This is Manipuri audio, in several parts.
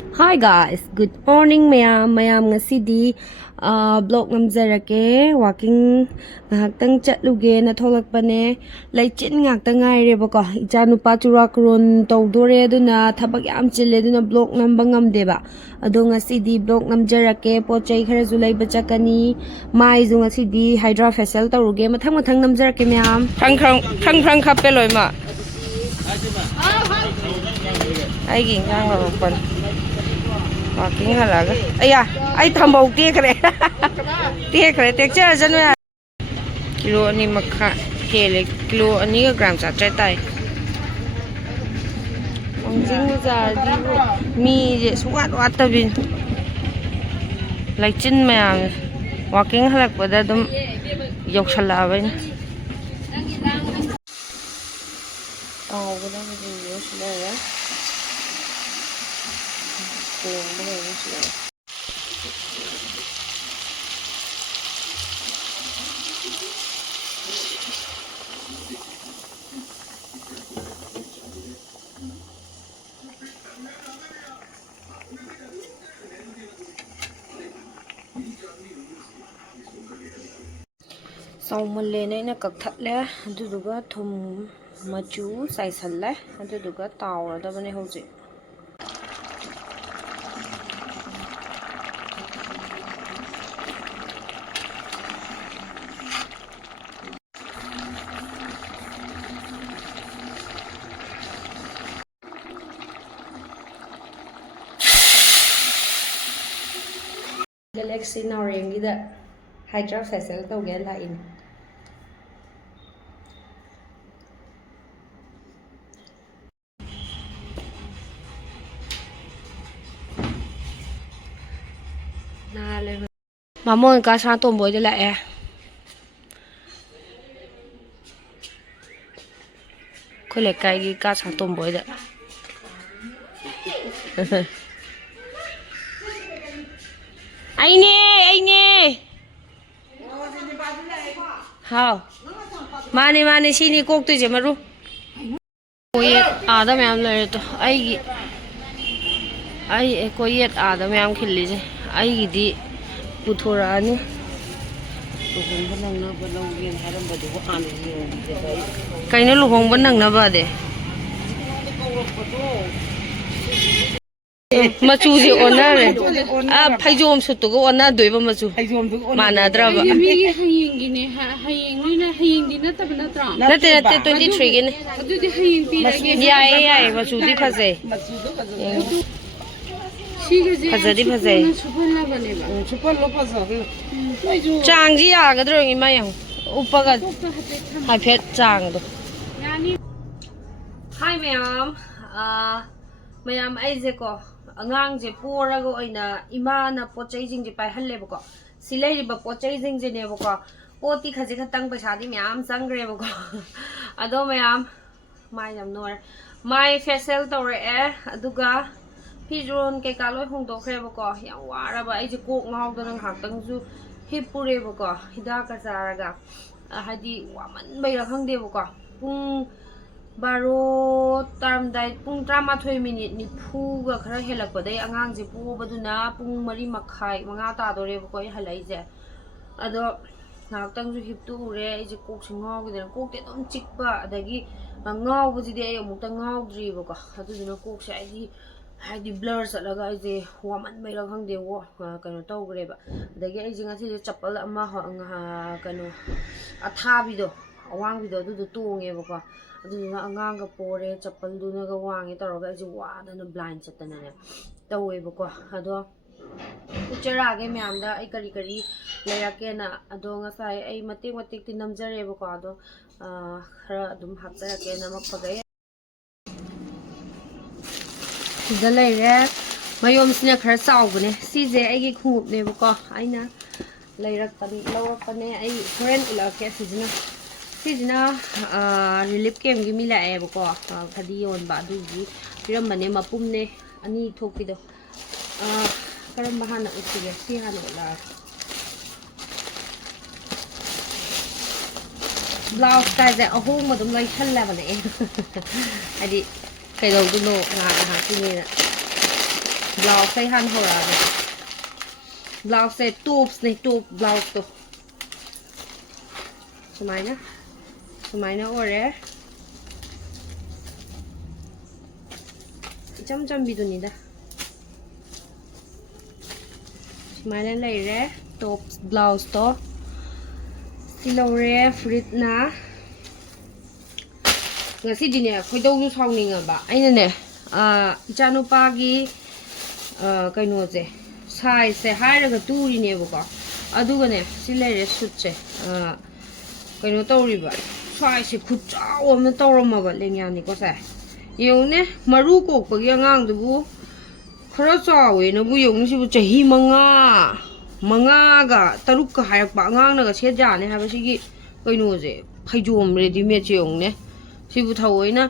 Hi guys, good morning mayam ngasidi vlog namjarake walking ngaktang chatluge na tholakpane leichin ngakta ngaire bako icha nupa churakron tawdore aduna thabak yam chile aduna vlog namba ngamdeba ado ngasidi vlog namjarake pochai khara julai bachakani mai ju ngasidi hydra facial tawruge mathang mathang namjarake mayam thang khappe loima ai ging ngang lo kon walking halaga aya ai thambau te kare tek cha jan wa kilo ani makha hele kilo ani ga gram cha tai ongjing za di mi je suat wat ta bin laichin mayam walking halak pada dum yokshala bain oh guna ni yokshala ya saumalle na kakthale aduduga thum machu saisalle aduduga tawra da bane hoje Galaxy Naurengida Hydra Facial tawge la in na le mamon ka sa tomboy de la khole kai gi ka sa tomboy de anh nè hao mane sini kok tu je maru koyet ada myam le to ai koyet ada myam khilli je ai gi di puthora ani kaina luhong ban nang na ba de machu ji onare phaijom sutu go ona doiba machu mana draba mi hayeng gine hayeng ni na hayeng di na tab na tra nate 23 gine adu di hayeng pi la ge yae machu di phase shi ge je phajadi phase supon la bane ba super lo pasa chang ji ya ga dro ngi ma yang upaga hai phet chang do yani hi ma'am mayam ai je ko angang je poraga oina imana pochai jing je pai halle bako silai ri ba pochai jing je ne bako poti khaje khatang paisa di myam sangre bako ado mayam mai jam nor mai facial tore aduga pijron ke kaloi hong do khre bako yang wara ba ai je kok ngau da nang haktang ju hipure bako hida ka charaga hadi waman bai ra khang de bako pung baro taramdai pung 13 minute ni phuga khara helakpadai angang je pubaduna pung 3 makhai manga ta dore ko halai je ado ngaktang ju hiptu ure je kok singau gi kok te dom chikpa adagi ngau buji de amuk ta ngau dri bako aduna kok se ai haidi blur salaga je waman mai la khang de wo kano tawgre ba adagi ai jinga se chapal ama kano athabi do awang bi do du tonge bako aduna angang ga pore chapal duna ga wangi taraga ji wadana blind chatana ne tawe bako ado uchara ge myam da ai kari lerake na ado ngasai ai matik ti namjare bako ado khara adum hapjara ke na makpagai dalai re mayom sine khara chawbune sije ai gi khup ne bako aina leirak pani lawak pane ai friend ulake sijina sijina relief camp gi mila e bako khadi yon ba du gi piram mane mapum ne ani thokpido karam bahana utige si hano la blouse kai je ahong ma dum lai thal la bane adi kai do du no nga ha ti ni na blouse ꯍꯥꯟꯅ ꯍꯧꯔꯛꯑꯒꯦ ꯕ꯭ꯂꯥꯎꯁꯁꯦ ꯇꯣꯞꯁꯅꯦ ꯇꯣꯞ ꯕ꯭ꯂꯥꯎꯁꯇꯣ ꯁꯨꯃꯥꯏꯅ ꯑꯣꯏꯔꯦ 이점 비둔이다. ꯁꯨꯃꯥꯏꯅ ꯂꯩꯔꯦ ꯇꯣꯞ ꯕ꯭ꯂꯥꯎꯁꯇꯣ ꯁꯤ ꯂꯧꯔꯦ ꯐꯨꯔꯤꯠꯅ ꯉꯁꯤꯗꯤꯅꯦ ꯈꯣꯏꯗꯧꯁꯨ ꯁꯥꯎꯅꯤꯡꯉꯕ ꯑꯩꯅꯅꯦ ꯏꯆꯥꯅꯨꯄꯥꯒꯤ ꯀꯩꯅꯣꯁꯦ ꯁꯥꯏꯖꯁꯦ ꯍꯥꯏꯔꯒ ꯇꯨꯔꯤꯅꯦꯕꯀꯣ ꯑꯗꯨꯒꯅꯦ ꯁꯤ ꯂꯩꯔꯦ ꯁꯨꯠꯁꯦ ꯀꯩꯅꯣ ꯇꯧꯔꯤꯕ ꯁꯥꯏꯖꯁꯦ ꯈꯨꯠꯆꯥꯎ ꯑꯃ ꯇꯧꯔꯝꯃꯕ ꯂꯦꯡꯌꯥꯟꯅꯤꯀꯣ ꯁꯥꯏ ꯌꯦꯡꯉꯨꯅꯦ ꯃꯔꯨ ꯀꯣꯛꯄꯒꯤ ꯑꯉꯥꯡꯗꯨꯕꯨ खरा चावेनबु यौनसिबु चही मंगागा तरुक्का हायरक्पा अंगांगनागा सेजाने हाबसिगी कइनोजे फैजोम रेडीमेड यौने सिबु थवोइना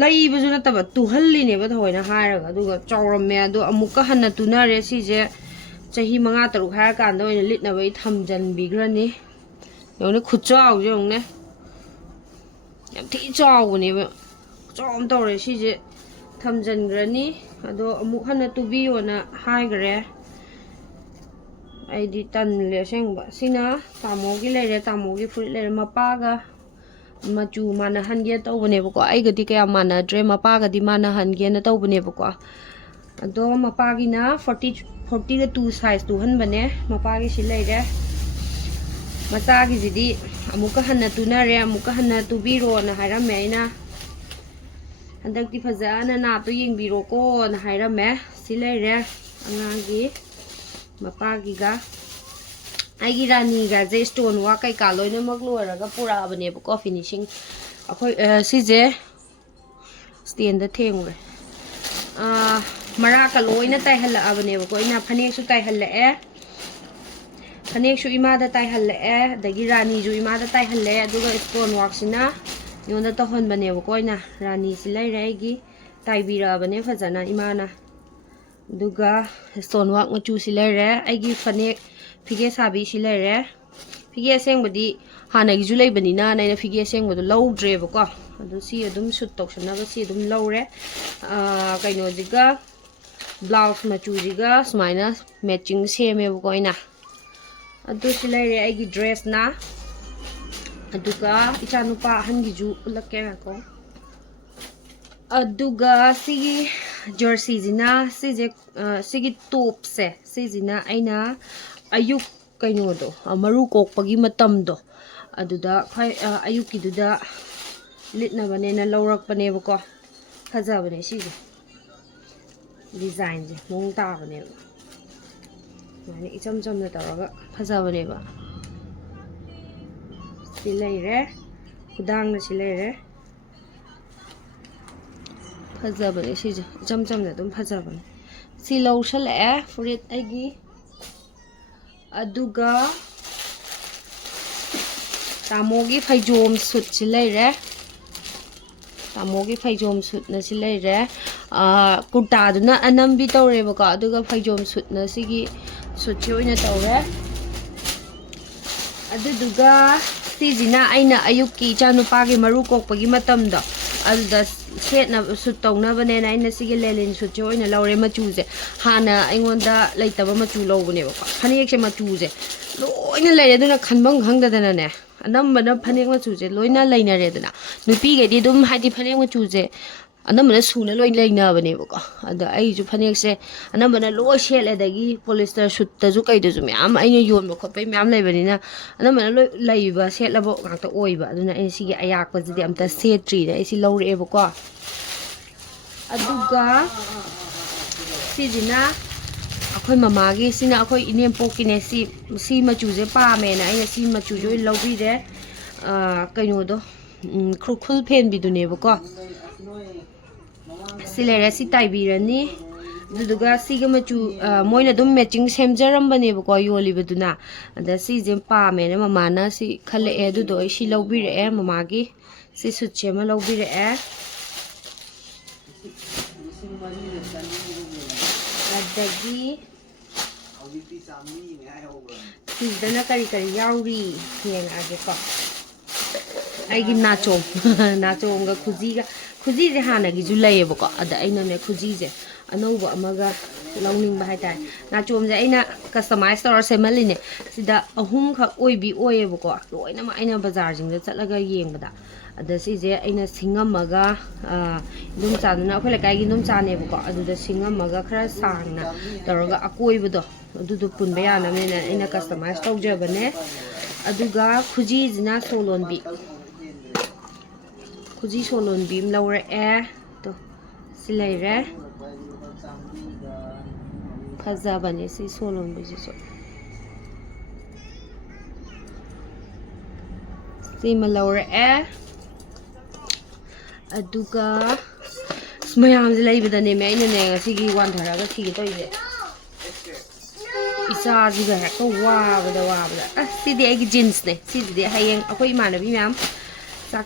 लैबजु नतबा तुहल्लिनेबा थवोइना हायरगा अदुगा चावरमे अदो अमुक्का हन्ना तुनारे सिजे चही मंगा तरुक हायर कांदा ओइना लिटनाबै थमजनबिग्रनी यौने खुचाव यौने याम थि चावनेबा चावम तौरे सिजे थमजनग्रनी अदो अमुक हन्ना तुबियोना हाइग्रे आइदि तनले असेंबा सिना तामोगी लेरे तामोगी फुरिट लेरे मपागा मचू माना हनगे तौबनेबको आइगदि कया मानाद्रे मपागदि माना हनगेना तौबनेबको अदो मपागिना 42 साइज तुहनबने मपागी सि लेरे मचागी जिदि अमुक हन्ना तुनारे अमुक हन्ना तुबिरोना हाइरमे आइना हंदक्ति फजाना नातो येंबिरोको ना हाइरमे सि लेरे अंगांगी मपागिगा आइगी रानीगा जे स्टोन वा कैका लोइनमक लोरगा पुराबनेबको फिनिशिंग अखोय सिजे स्टेंड थेंगुरे मराका लोइना ताइहल्लाबनेबको इना फनेकसु ताइहल्लाए फनेकसु इमादा ताइहल्लाए दगी रानीजु इमादा ताइहल्ले अदुगा स्टोन वाक्सिना योंदा तहनबनेबको इना रानी सि लेरे आइगी ताइबिराबने फजना इमाना दुगा स्टोन वाक मचू सि लेरे आइगी फनेक फिगे साबी सि लेरे फिगे असेंबदि हानागिजु लेबनिना नैना फिगे असेंबदो लौद्रेबको अदु सि अदुम शूट तौसनबा सि अदुम लौरे कइनोजिगा ब्लाउज मचूजिगा सुमाइना मैचिंग सेमेबको इना अदु सि लेरे आइगी ड्रेस ना अदुगा इचानुपा हनगिजु उलक्केनाको अदुगा सिगी जर्सी जिना सिजे सिगी टॉप से सिजिना आइना अयुक कइनोदो मरु कोकपगी मतमदो अदुदा खै अयुकिदुदा लिटनबनेना लौरकपनेबको फजाबने सिजे डिजाइन जे मोंग ताबनेबा माने इचम चमना तौरगा फजाबनेबा सि लेरे खुदांगना सि लेरे फजाबने सिजे इचम चमना दुम फजाबने सि लौसलए फुरिट आइगी अदुगा तामोगी फैजोम सूट सि लेरे तामोगी फैजोम सूट न सि लेरे कुर्तादुना अनम्बी तौरेबको अदुगा फैजोम सूट न सिगी सूट सि ओइना तौरे अदुदुगा सिजिना आइना अयुक्की इचानुपागी मरु कोकपगी मतमदो अदुदा सेटना सूट तौनबनेना आइना सिगी लेलिन सूट सि ओइना लौरे मचूजे हाना आइंगोंदा लेतबा मचू लौबनेबको फनेकसे मचूजे लोइना लेरे दुना खनबम खंगददनाने अनम्बना फनेक मचूजे लोइना लेइनारेदना नुपीगेदि दुम हादि फनेक मचूजे अनम्बना सुना लोइ लेइनाबनेबको अदा आइजु फनेकसे अनम्बना लोइ सेटलेदगी पॉलिस्टर सूटतजु कैदजु म्याम आइना योनबा खोपै म्याम लेबनिना अनम्बना लोइ लेइबा सेटलबो गाक्ता ओइबा अदुना आइ सिगी अयाकपजिदि अमता सेट्रीदा आइसि लौरेबको अदुगा सिजिना अखोय ममागी सिना अखोय इनेमपोकिने सी मचूजे पामेना आइना सी मचूजो लौबिरे कइनोदो खुल फेनबिदुनेबको सिलेरे सि ताइबिरनी दुदुगा सिगे मचू मोइना दुम मैचिंग सेमजरम्बनेबको योलिबदुना अदा सिजे पामेना ममाना सि खलए दुदो सि लौबिरे ममागी सि सुचे म लौबिरे अदगी सिदना करी करी याउरी येंगागेको आइगी नाचोंगा खुजीगा खुजीजे हानागिजु लेयेबको अदा आइनाने खुजीजे ꯑꯅꯧꯕ ꯑꯃꯒ ꯂꯧꯅꯤꯡꯕ ꯍꯥꯏꯇꯥꯔꯦ ꯅꯥꯆꯣꯝꯁꯦ ꯑꯩꯅ ꯀꯁꯇꯃꯥꯏꯁ ꯇꯧꯔ ꯁꯦꯝꯍꯜꯂꯤꯅꯦ ꯁꯤꯗ ꯑꯍꯨꯝꯈꯛ ꯑꯣꯏꯌꯦꯕꯀꯣ ꯂꯣꯏꯅꯃꯛ ꯑꯩꯅ ꯕꯖꯥꯔꯁꯤꯡꯗ ꯆꯠꯂꯒ ꯌꯦꯡꯕꯗ ꯑꯗ ꯁꯤꯁꯦ ꯑꯩꯅ ꯁꯤꯡꯉꯝꯃꯒ ꯏꯗꯣꯝꯆꯥꯗꯨꯅ ꯑꯩꯈꯣꯏ ꯂꯩꯀꯥꯏꯒꯤ ꯏꯗꯣꯝꯆꯥꯅꯦꯕꯀꯣ ꯑꯗꯨꯗ ꯁꯤꯡꯉꯝꯃꯒ ꯈꯔ ꯁꯥꯡꯅ ꯇꯧꯔꯒ ꯑꯀꯣꯏꯕꯗꯣ ꯑꯗꯨꯗꯣ ꯄꯨꯟꯕ ꯌꯥꯅꯕꯅꯤꯅ ꯑꯩꯅ ꯀꯁꯇꯃꯥꯏꯁ ꯇꯧꯖꯕꯅꯦ ꯑꯗꯨꯒ ꯈꯨꯖꯤꯁꯤꯅ ꯁꯣ ꯂꯣꯟꯕꯤ ꯈꯨꯖꯤ ꯁꯣ ꯂꯣꯟꯕꯤ ꯑꯃ ꯂꯧꯔꯛꯑꯦ ꯇꯣ ꯁꯤ ꯂꯩꯔꯦ ꯐꯖꯕꯅꯦ ꯁꯤ ꯁꯣ ꯂꯣꯟꯕꯤꯁꯤꯁꯨ ꯁꯤꯃ ꯂꯧꯔꯛꯑꯦ ꯑꯗꯨꯒ ꯃꯌꯥꯝꯁꯦ ꯂꯩꯕꯗꯅꯦꯃꯦ ꯑꯩꯅꯅꯦ ꯉꯁꯤꯒꯤ ꯋꯥꯟꯊꯔꯒ ꯁꯤꯒꯦ ꯇꯧꯔꯤꯁꯦ ꯏꯆꯥꯁꯤꯒ ꯍꯦꯛꯇ ꯋꯥꯕꯗ ꯑꯁ ꯁꯤꯗꯤ ꯑꯩꯒꯤ ꯖꯤꯟꯁꯅꯦ ꯁꯤꯁꯤꯗꯤ ꯍꯌꯦꯡ ꯑꯩꯈꯣꯏ ꯏꯃꯥꯟꯅꯕꯤ ꯃꯌꯥꯝ ꯆꯥꯛ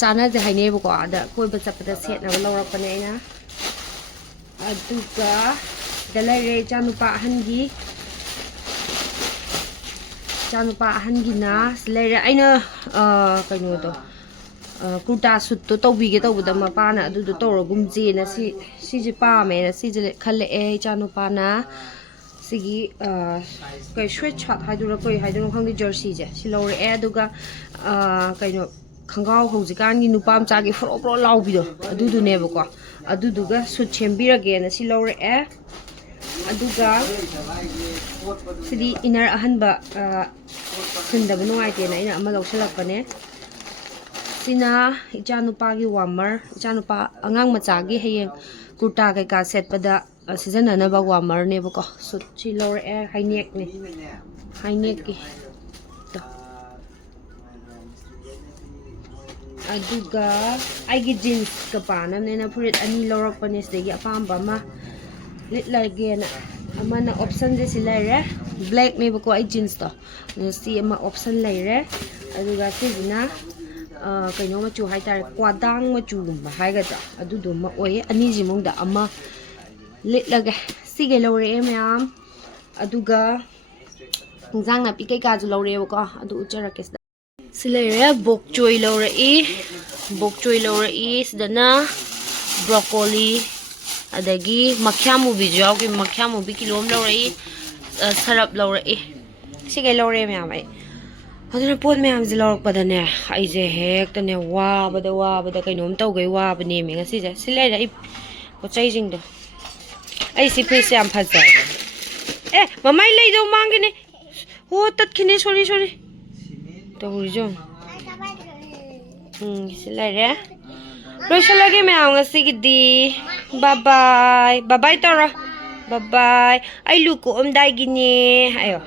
ꯆꯥꯅꯁꯦ ꯍꯥꯏꯅꯩꯌꯦꯕꯀꯣ ꯑꯗ ꯀꯣꯏꯕ ꯆꯠꯄꯗ ꯁꯦꯠꯅꯕ ꯂꯧꯔꯛꯄꯅꯦ ꯑꯩꯅ ꯑꯗꯨꯒ ꯁꯤꯗ ꯂꯩꯔꯦ ꯏꯆꯥꯅꯨꯄꯥ ꯑꯍꯟꯒꯤꯅ ꯂꯩꯔꯦ ꯑꯩꯅ ꯀꯩꯅꯣꯗꯣ ꯀꯨꯔꯇꯥ ꯁꯨꯠꯇꯣ ꯇꯧꯕꯤꯒꯦ ꯇꯧꯕꯗ ꯃꯄꯥꯅ ꯑꯗꯨꯗꯣ ꯇꯧꯔꯒꯨꯝꯖꯦꯅ ꯁꯤꯁꯦ ꯄꯥꯝꯃꯦꯅ ꯁꯤꯁꯦ ꯈꯜꯂꯛꯑꯦ ꯏꯆꯥꯅꯨꯄꯥꯅ ꯁꯤꯒꯤ ꯀꯩ ꯁ꯭ꯋꯦꯠ ꯁꯥꯔꯠ ꯍꯥꯏꯗꯣꯏꯔꯥ ꯀꯩ ꯍꯥꯏꯗꯣꯏꯅꯣ ꯈꯪꯗꯦ ꯖꯔꯁꯤꯁꯦ ꯁꯤ ꯂꯧꯔꯛꯑꯦ ꯑꯗꯨꯒ ꯀꯩꯅꯣ ꯈꯣꯡꯒ꯭ꯔꯥꯎ ꯍꯧꯖꯤꯛꯀꯥꯟꯒꯤ ꯅꯨꯄꯥ ꯃꯆꯥꯒꯤ ꯐꯣꯔꯣ ꯐꯣꯔꯣ ꯂꯥꯎꯕꯤꯗꯣ ꯑꯗꯨꯗꯨꯅꯦꯕꯀꯣ ꯑꯗꯨꯗꯨꯒ ꯁꯨꯠ ꯁꯦꯝꯕꯤꯔꯒꯦꯅ ꯁꯤ ꯂꯧꯔꯛꯑꯦ ꯑꯗꯨꯒ ꯁꯤꯗꯤ ꯏꯅꯔ ꯑꯍꯟꯕ ꯁꯤꯟꯗꯕ ꯅꯨꯡꯉꯥꯏꯇꯦꯅ ꯑꯩꯅ ꯑꯃ ꯂꯧꯁꯤꯜꯂꯛꯄꯅꯦ ꯁꯤꯅ ꯏꯆꯥꯅꯨꯄꯥꯒꯤ ꯋꯥꯔꯃꯔ ꯏꯆꯥꯅꯨꯄꯥ ꯑꯉꯥꯡ ꯃꯆꯥꯒꯤ ꯍꯌꯦꯡ ꯀꯨꯔꯇꯥ ꯀꯩꯀꯥ ꯁꯦꯠꯄꯗ ꯁꯤꯖꯤꯟꯅꯅꯕ ꯋꯥꯔꯃꯔꯅꯦꯕꯀꯣ ꯁꯨꯠ ꯁꯤ ꯂꯧꯔꯛꯑꯦ ꯍꯥꯏꯅꯦꯛꯅꯦ ꯍꯥꯏꯅꯦꯛꯀꯤ ꯑꯗꯨꯒ ꯑꯩꯒꯤ ꯖꯤꯟꯁꯀ ꯄꯥꯅꯕꯅꯤꯅ ꯐꯨꯔꯤꯠ ꯑꯅꯤ ꯂꯧꯔꯛꯄꯅꯦ ꯁꯤꯗꯒꯤ ꯑꯄꯥꯝꯕ ꯑꯃ ꯂꯤꯠꯂꯒꯦꯅ ꯑꯃꯅ ꯑꯣꯞꯁꯟꯁꯦ ꯁꯤ ꯂꯩꯔꯦ ꯕ꯭ꯂꯦꯛꯅꯦꯕꯀꯣ ꯑꯩ ꯖꯤꯟꯁꯇꯣ ꯑꯗꯨ ꯁꯤ ꯑꯃ ꯑꯣꯞꯁꯟ ꯂꯩꯔꯦ ꯑꯗꯨꯒ ꯁꯤꯁꯤꯅ ꯀꯩꯅꯣ ꯃꯆꯨ ꯍꯥꯏꯇꯥꯔꯦ ꯀ꯭ꯋꯥꯗꯥꯡ ꯃꯆꯨꯒꯨꯝꯕ ꯍꯥꯏꯒꯗ꯭ꯔꯥ ꯑꯗꯨꯗꯨꯃ ꯑꯣꯏꯌꯦ ꯑꯅꯤꯁꯤꯃꯨꯡꯗ ꯑꯃ ꯂꯤꯠꯂꯒꯦ ꯁꯤꯒꯩ ꯂꯧꯔꯛꯑꯦ ꯃꯌꯥꯝ ꯑꯗꯨꯒ ꯏꯟꯖꯥꯡ ꯅꯥꯄꯤ ꯀꯩꯀꯥꯁꯨ ꯂꯧꯔꯛꯑꯦꯕꯀꯣ ꯑꯗꯨ ꯎꯠꯆꯔꯛꯀꯦ ꯁꯤꯗ ꯁꯤ ꯂꯩꯔꯦ ꯕꯣꯛꯆꯣꯏ ꯂꯧꯔꯛꯏ ꯁꯤꯗꯅ ꯕ꯭ꯔꯣꯀꯣꯂꯤ ꯑꯗꯒꯤ ꯃꯈ꯭ꯌꯥ ꯃꯨꯕꯤꯁꯨ ꯌꯥꯎꯈꯤ ꯃꯈ꯭ꯌꯥ ꯃꯨꯕꯤ ꯀꯤꯂꯣ ꯑꯃ ꯂꯧꯔꯛꯏ ꯁꯔꯞ ꯂꯧꯔꯛꯏ ꯁꯤꯒꯩ ꯂꯧꯔꯛꯑꯦ ꯃꯌꯥꯝ ꯑꯩ ꯑꯗꯨꯅ ꯄꯣꯠ ꯃꯌꯥꯝꯁꯦ ꯂꯧꯔꯛꯄꯗꯅꯦ ꯑꯩꯁꯦ ꯍꯦꯛꯇꯅꯦ ꯋꯥꯕꯗ ꯀꯩꯅꯣꯝ ꯇꯧꯒꯩ ꯋꯥꯕꯅꯦꯃꯤ ꯉꯁꯤꯁꯦ ꯁꯤ ꯂꯩꯔꯦ ꯑꯩ ꯄꯣꯠ ꯆꯩꯁꯤꯡꯗꯣ ꯑꯩ ꯁꯤ ꯐ꯭ꯔꯤꯖꯁꯦ ꯌꯥꯝ ꯐꯖꯩ ꯃꯃꯥꯏ ꯂꯩꯗꯧ ꯃꯥꯡꯒꯤꯅꯤ ꯍꯣ ꯇꯠꯈꯤꯅꯤ ꯁꯣꯔꯤ ꯇꯧꯔꯤꯁꯦ ꯁꯤ ꯂꯩꯔꯦ ꯂꯣꯏꯁꯤꯜꯂꯒꯦ ꯃꯌꯥꯝ ꯉꯁꯤꯒꯤꯗꯤ ꯕꯥꯏ ꯇꯧꯔꯣ ꯕꯥꯏ ꯑꯩ ꯂꯨ ꯀꯣꯛꯑꯝꯗꯥꯏꯒꯤꯅꯦ ꯍꯥꯏꯌꯣ